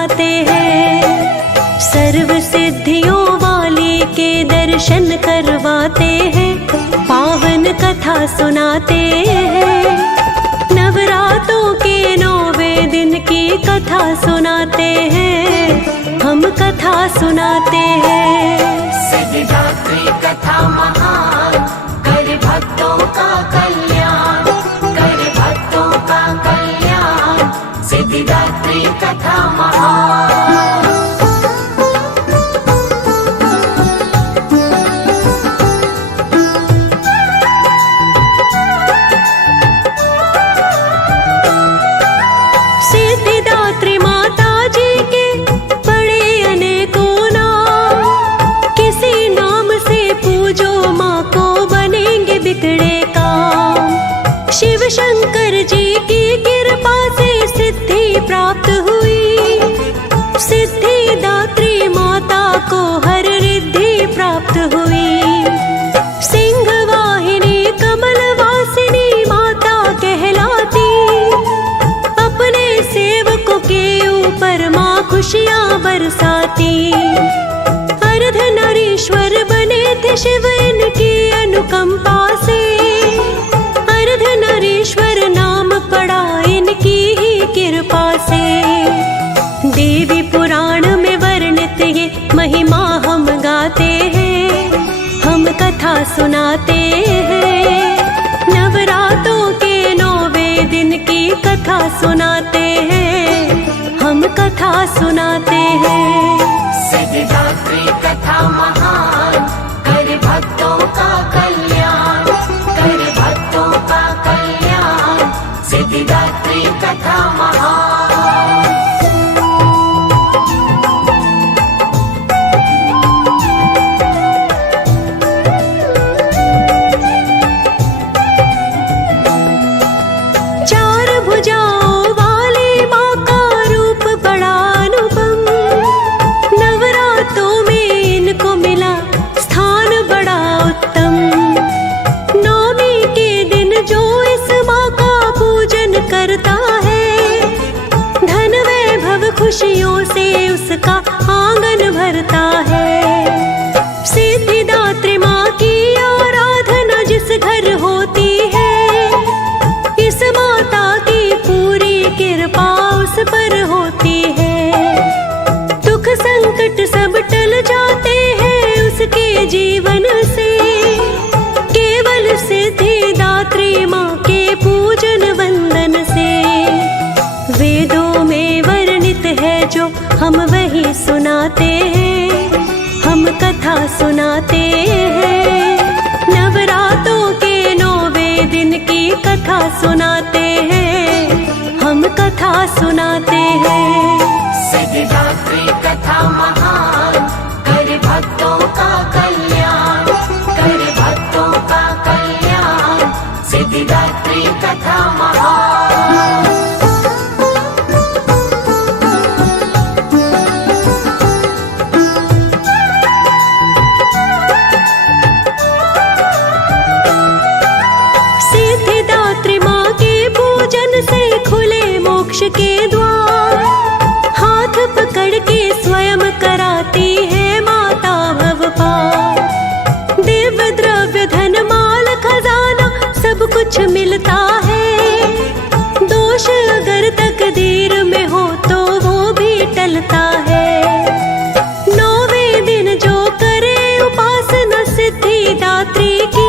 सुनाते हैं। सर्व सिद्धियों वाले के दर्शन करवाते हैं, पावन कथा सुनाते हैं। नवरात्रों के 9वें दिन की कथा सुनाते हैं, हम कथा सुनाते हैं। सिद्धिदात्री कथा महान, करे भक्तों का कल्याण, करे भक्तों का कल्याण। सिद्धिदात्री कथा महान। सिद्धिदात्री माता जी के बड़े अनेकों नाम, किसी नाम से पूजो माँ को बनेंगे बिगड़े काम। शिव शंकर जी की कृपा से सिद्धि प्राप्त हुई, सिद्धिदात्री माता को हर रिद्धि प्राप्त हुई। सिंह वाहिनी कमल वासिनी माता कहलाती, अपने सेवकों के ऊपर माँ खुशियाँ बरसाती। अर्धनारीश्वर बने थे शिव इनकी अनुकंपा से, अर्धनारीश्वर नाम पड़ा इनकी ही कृपा से। देवी पुराण में वर्णित ये महिमा हम गाते हैं, हम कथा सुनाते हैं। नवरात्रों के 9वें दिन की कथा सुनाते हैं, हम कथा सुनाते हैं। सिद्धिदात्री कथा महान, करे भक्तों का कल्याण, करे भक्तों का कल्याण। सिद्धिदात्री कथा महान। चार भुजाओं वाली माँ का रूप बड़ा अनुपम, नवरात्रों में इनको मिला स्थान बड़ा उत्तम। नौमी के दिन जो इस माँ का पूजन करता है, धन वैभव खुशियों से उसका आंगन भरता है। सिद्धिदात्री माँ की आराधना जिस घर होती है, इस माता की पूरी कृपा उस पर होती है। दुख संकट सब टल जाते हैं उसके जीवन से, केवल सिद्धिदात्री माँ के पूजन वंदन से। वेदों में वर्णित है जो हम वही सुनाते हैं, हम कथा सुनाते हैं। नवरात्रों के 9वें दिन की कथा सुनाते हैं, हम कथा सुनाते हैं। सिद्धिदात्री कथा महान, करे भक्तों का कल्याण, करे भक्तों का कल्याण। सिद्धिदात्री कथा महान। सिद्धिदात्री माँ के पूजन से खुले मोक्ष के द्वार, हाथ पकड़ के स्वयं कराती है माता भव पार। दिव्य द्रव्य धन माल खजाना सब कुछ मिलता है, दोष अगर तकदीर में हो तो वो भी टलता है। 9वें दिन जो करे उपासना सिद्धिदात्री की,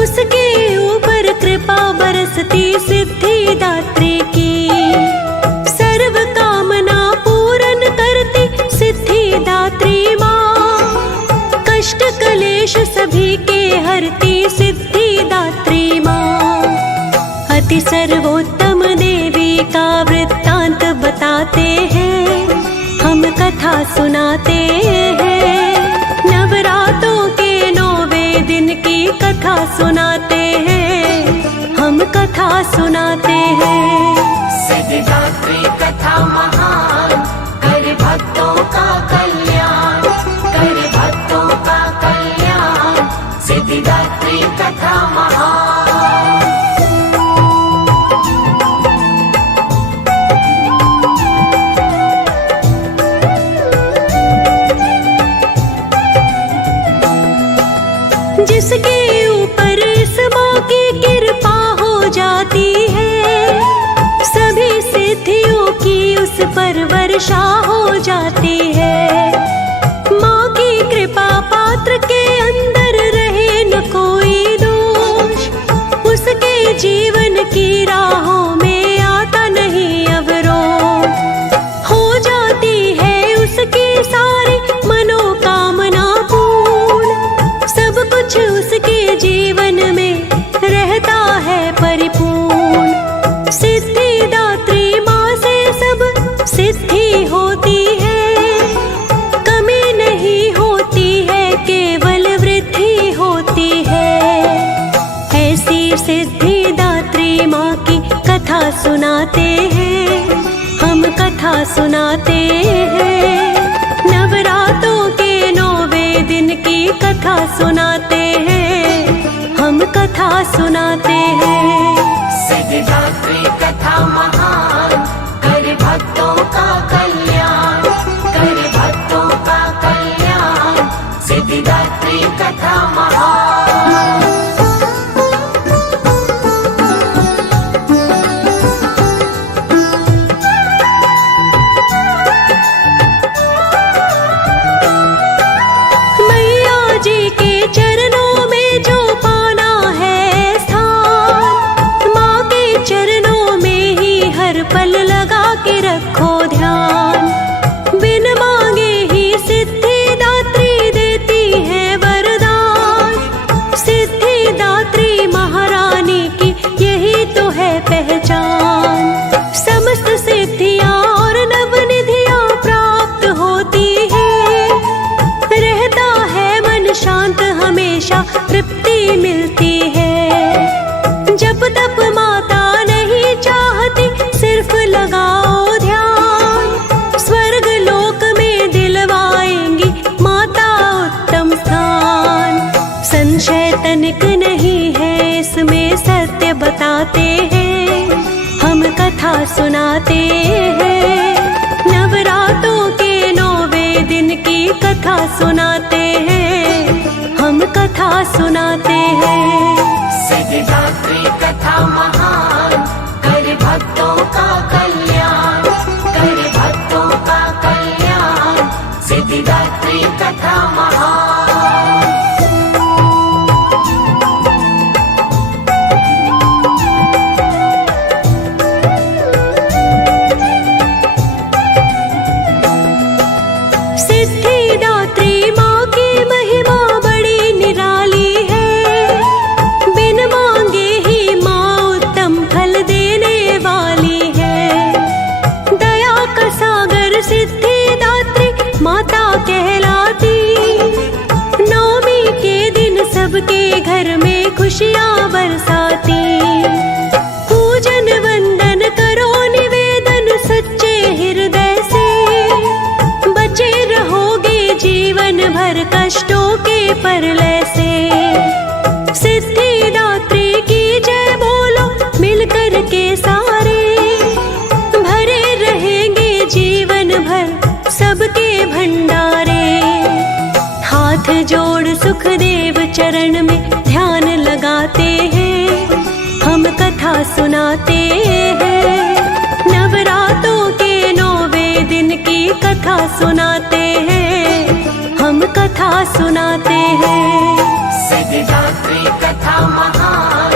उसके ऊपर कृपा बरसती सिद्धिदात्री की। सर्व कामना पूर्ण करती सिद्धिदात्री माँ, कष्ट कलेश सभी के हरती सिद्धिदात्री माँ। अति सर्वोत्तम देवी का वृत्तांत बताते हैं, हम कथा सुनाते हैं। नवरात्रों के 9वें दिन की कथा सुनाते हैं, हम कथा सुनाते हैं। सिद्धिदात्री कथा महान, करे भक्तों का कल्याण, करे भक्तों का कल्याण। सिद्धिदात्री कथा महान। जिसके ऊपर इस माँ की कृपा हो जाती है, सभी सिद्धियों की उस पर वर्षा हो जाती है। माँ की कृपा पात्र के अंदर रहे न कोई दोष, उसके जीवन की राहों में आता नहीं अवरोध। हो जाती है उसकी सारी मनोकामना पूर्ण, सब कुछ उसके जीवन में रहता है परिपूर्ण। सिद्धिदात्री माँ से सब सिद्धि होती है, कमी नहीं होती है, केवल वृद्धि होती है। ऐसी सिद्धिदात्री माँ की कथा सुनाते हैं, हम कथा सुनाते हैं। नवरात्रों के 9वें दिन की कथा सुनाते हैं, हम कथा सुनाते हैं। सिद्धिदात्री कथा महान, कर भक्तों का कल्याण, कर भक्तों का कल्याण। सिद्धिदात्री कथा महान। मैया जी के चरणों में जो पाना है स्थान, माँ के चरणों में ही हर पल लगा के रखो ध्यान। बिन मांगे ही सिद्धिदात्री देती है वरदान, सिद्धिदात्री महारानी की यही तो है पहचान। समस्त सिद्धियाँ और नवनिधियाँ प्राप्त होती है, रहता है मन शांत, हमेशा तृप्ति मिलती है। जब तप माता नहीं चाहती, सिर्फ लगाओ ध्यान, स्वर्ग लोक में दिलवाएंगी माता उत्तम स्थान। संशय तनिक नहीं है इसमें, सत्य बताते हैं, हम कथा सुनाते हैं। नवरात्रों के 9वें दिन की कथा सुनाते हैं, हम कथा सुनाते हैं। सिद्धिदात्री कथा महान, कर भक्तों का कल्याण, कर भक्तों का कल्याण। सिद्धिदात्री कथा महान। सिद्धिदात्री माँ की महिमा बड़ी निराली है, बिन मांगे ही माँ उत्तम फल देने वाली है। दया का सागर सिद्धिदात्री माता कहलाती, नवमी के दिन सबके घर में खुशियाँ बरसाती। पूजन वंदन करो निवेदन सच्चे हृदय से, बचे रहोगे जीवन भर कष्टों के परलय से। सिद्धिदात्री की जय बोलो मिलकर के सारे, भरे रहेंगे जीवन भर सबके भंडारे। हाथ जोड़ सुखदेव चरण में ध्यान लगाते हैं, हम कथा सुनाते हैं। नवरात्रों के 9वें दिन की कथा सुनाते हैं, हम कथा सुनाते हैं। सिद्धिदात्री कथा महान,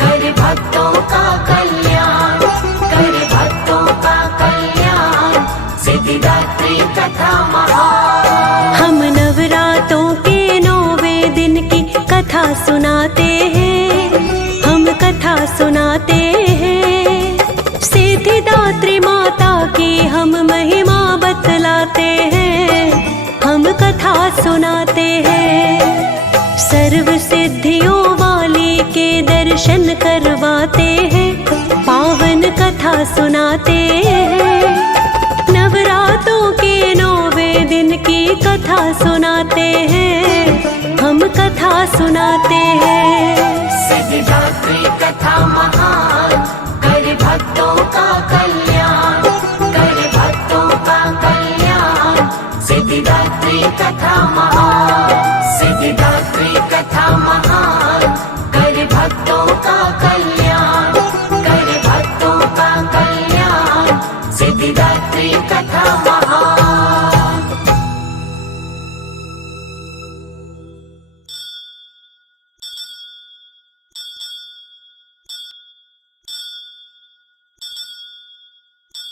कर भक्तों का कल्याण, कर भक्तों का कल्याण। सिद्धिदात्री कथा महान। हम नवरात्रों के 9वें दिन की कथा सुनाते हैं, हम कथा सुनाते हैं। सिद्धिदात्री माता की हम महिमा बतलाते हैं, हम कथा सुनाते हैं। सर्व सिद्धियों वाली के दर्शन करवाते हैं, पावन कथा सुनाते हैं। नवरात्रों के 9वें दिन की कथा सुनाते हैं, हम कथा सुनाते हैं। सिद्धिदात्री कथा महान, कर भक्तों का कल्याण, कर भक्तों का कल्याण। सिद्धिदात्री कथा महान, सिद्धिदात्री